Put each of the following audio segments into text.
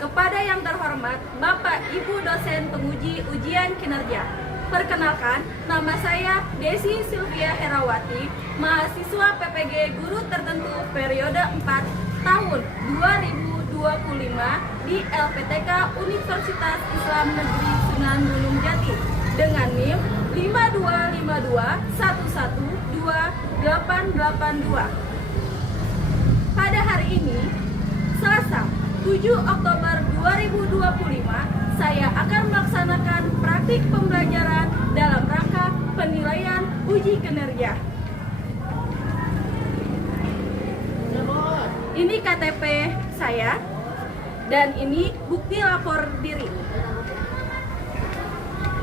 Kepada yang terhormat Bapak Ibu dosen penguji ujian kinerja. Perkenalkan, nama saya Desi Sylvia Herawati, mahasiswa PPG Guru Tertentu periode 4 tahun 2025 di LPTK Universitas Islam Negeri Sunan Gunung Jati dengan NIM 5252112882. Pada hari ini, Selasa 7 Oktober 2025, saya akan melaksanakan praktik pembelajaran dalam rangka penilaian uji kinerja. Ini KTP saya dan ini bukti lapor diri.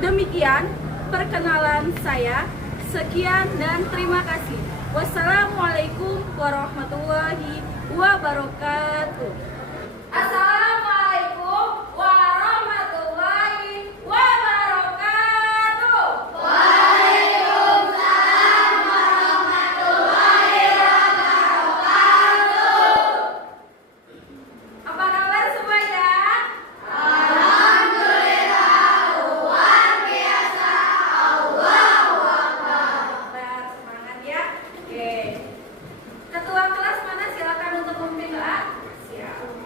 Demikian perkenalan saya. Sekian dan terima kasih. Wassalamualaikum warahmatullahi wabarakatuh. Assalamualaikum warahmatullahi wabarakatuh. Waalaikumsalam warahmatullahi wabarakatuh. Apa kabar semuanya? Alhamdulillah, luar biasa. Allahu Akbar. Semangat ya. Oke. Ketua kelas mana? Silakan untuk memimpin doa. Siap.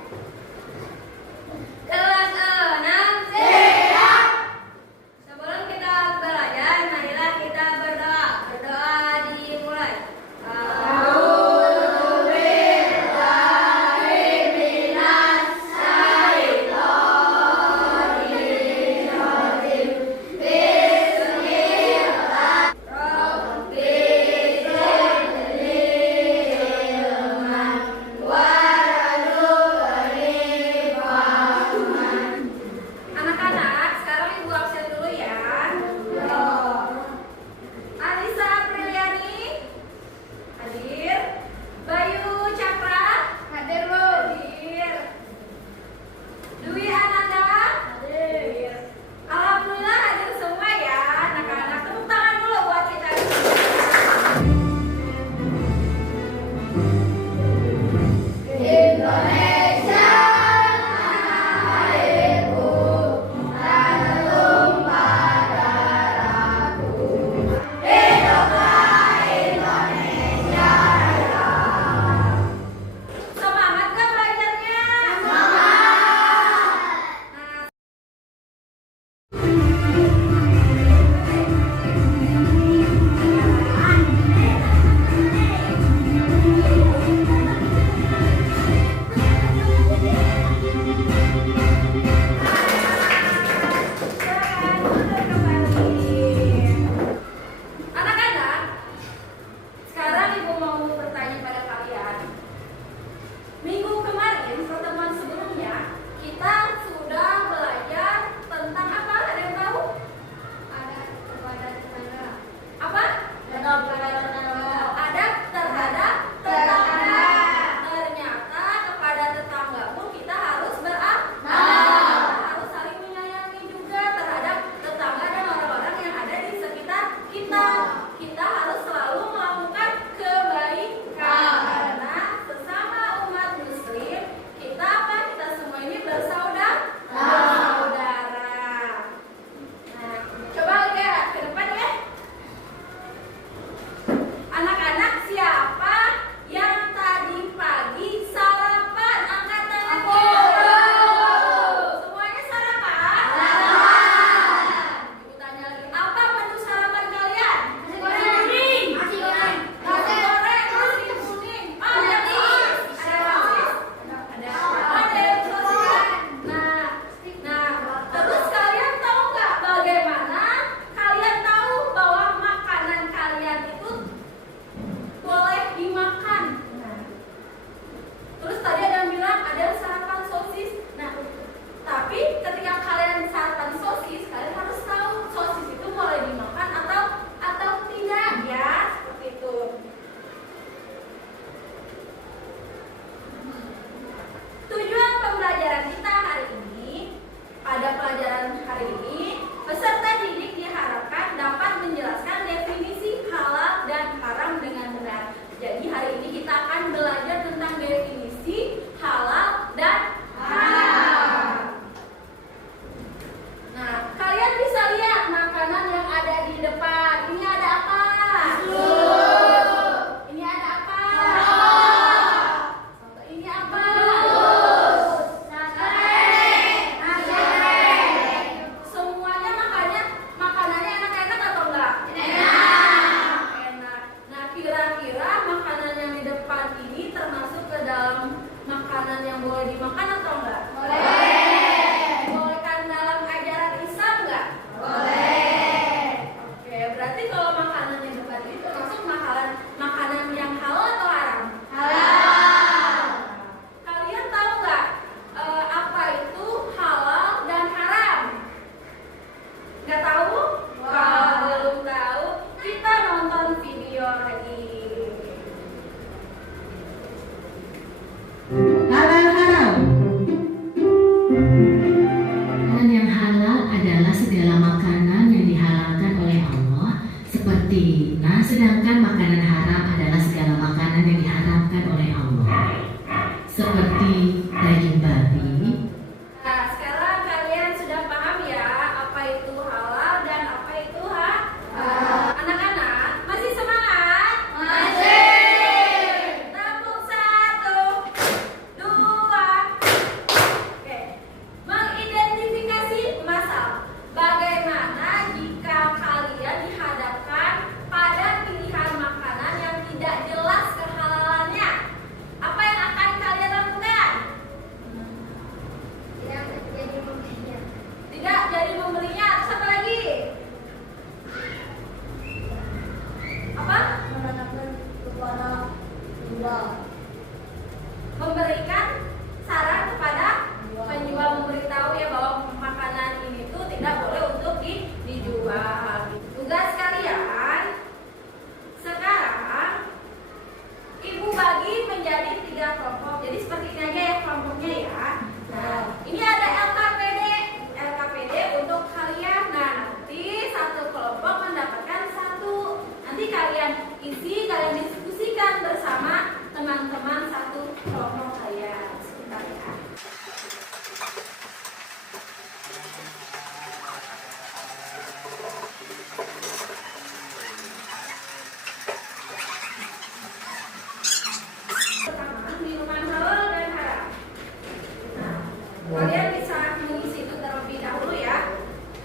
kalian bisa mengisi itu terlebih dahulu ya.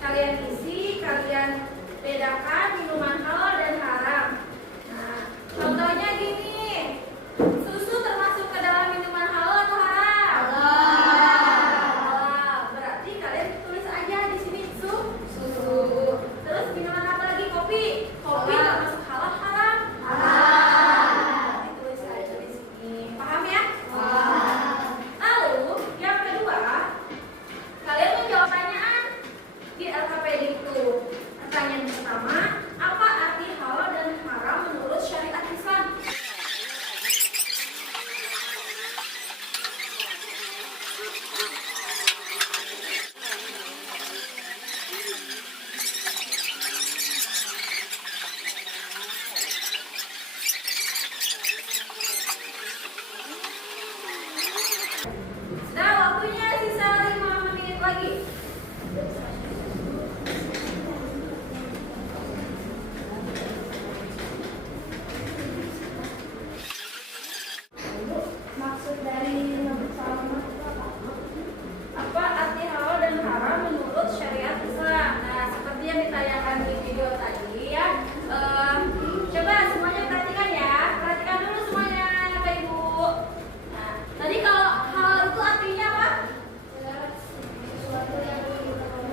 Kalian isi, kalian bedakan minuman halal dan haram. Nah, contohnya gini, susu termasuk ke dalam minuman halal atau haram? Halal. Berarti kalian tulis aja di sini susu. Terus minuman apa lagi? Kopi. Kopi termasuk halal haram? Halal. Ditulis aja di sini. Paham ya? Lalu yang kedua, kalian menjawab pertanyaan di LKPD itu. Pertanyaan pertama, apa arti halal dan haram menurut syariat Islam? Sudah, waktunya sisa 5 menit lagi. Maksud dari Nabi Salman itu apa? Apa arti halal dan haram menurut syariat Islam? Nah, seperti yang ditanyakan di video tadi ya. Coba semuanya perhatikan ya. Perhatikan dulu semuanya Bapak Ibu. Nah, tadi kalau halal itu artinya apa? Sesuatu yang diperbolehkan.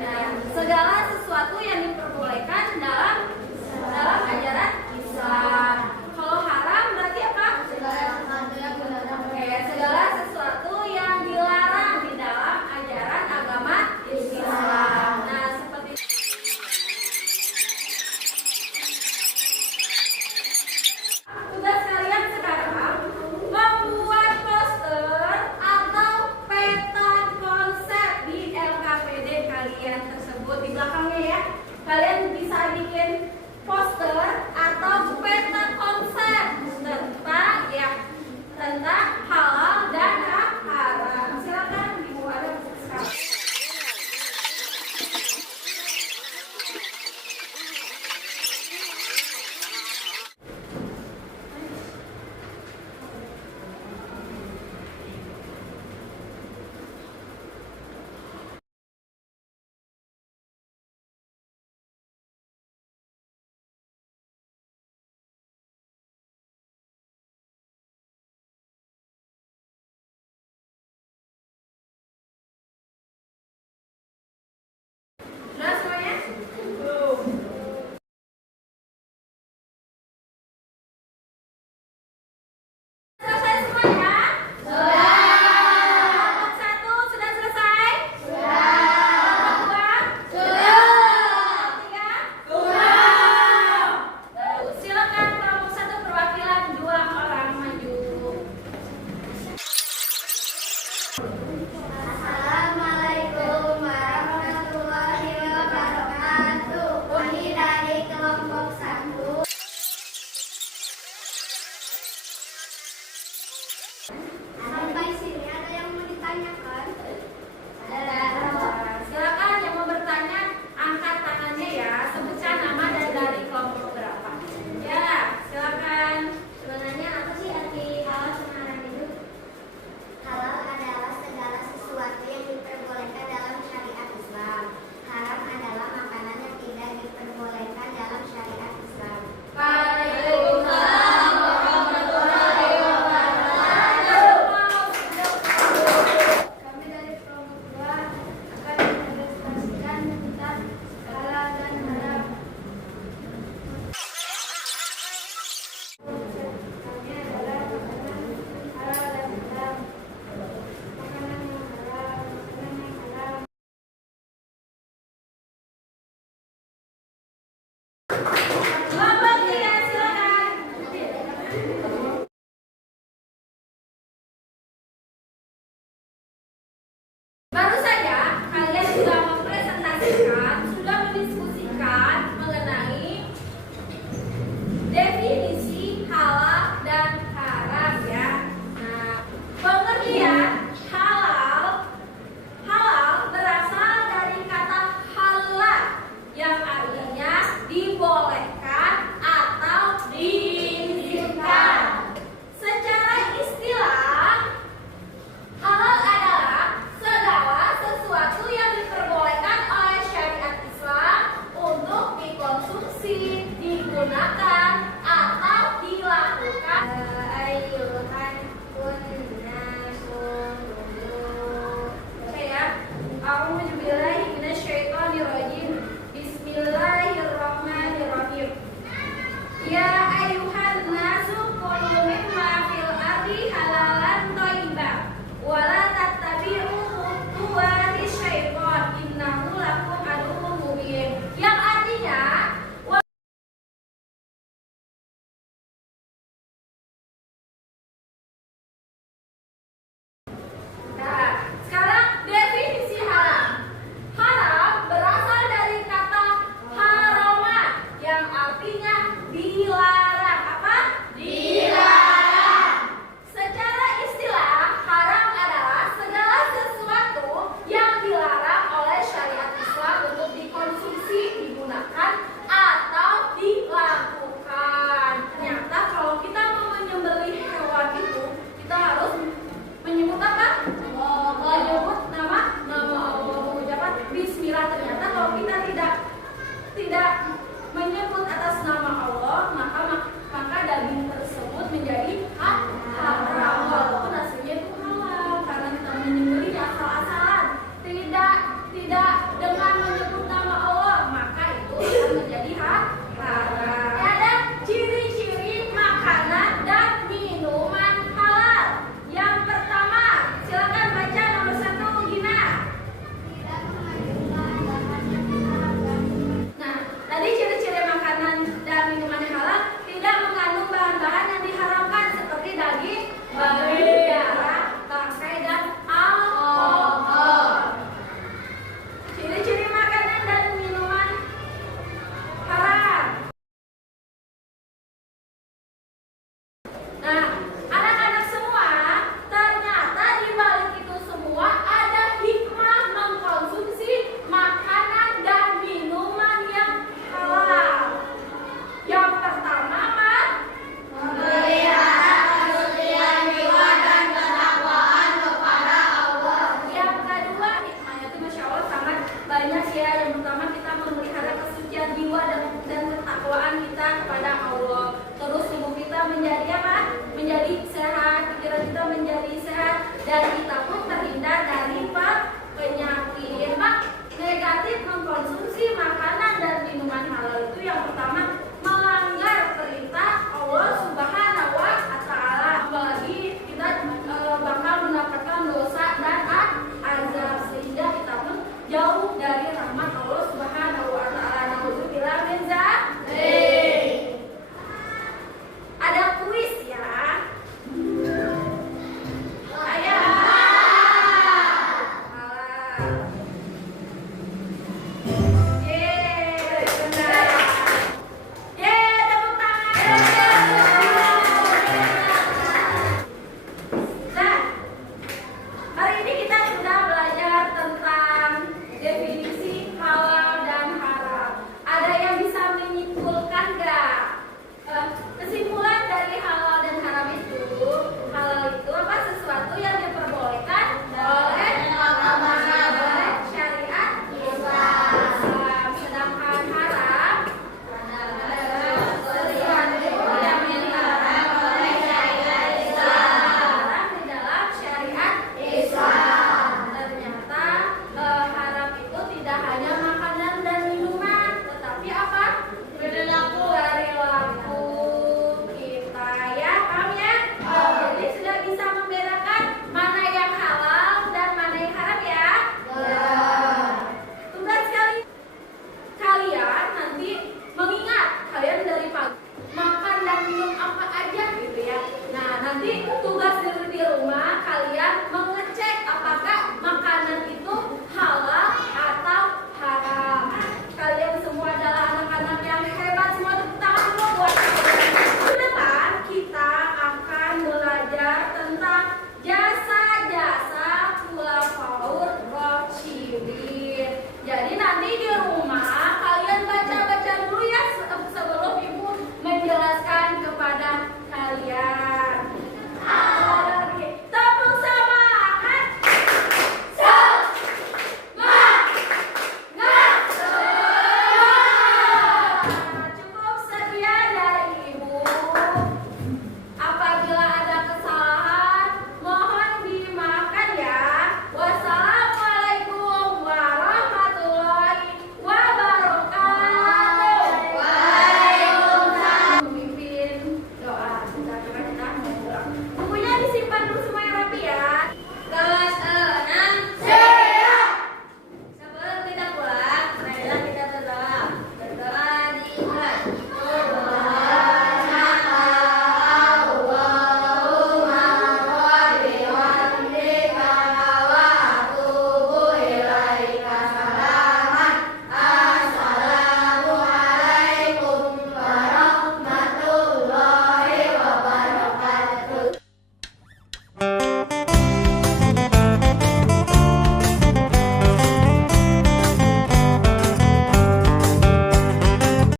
Nah, segala sesuatu yang diperbolehkan dalam ajaran Islam. Kalau haram berarti apa? Segala sesuatu yang dilarang. Oke, segala sesuatu yang dilarang di dalam ajaran agama Islam. Nah, seperti tugas kalian sekarang membuat poster atau peta konsep di LKPD kalian tersebut. Di belakangnya ya, kalian bisa bikin poster atau peta konsep tentang hal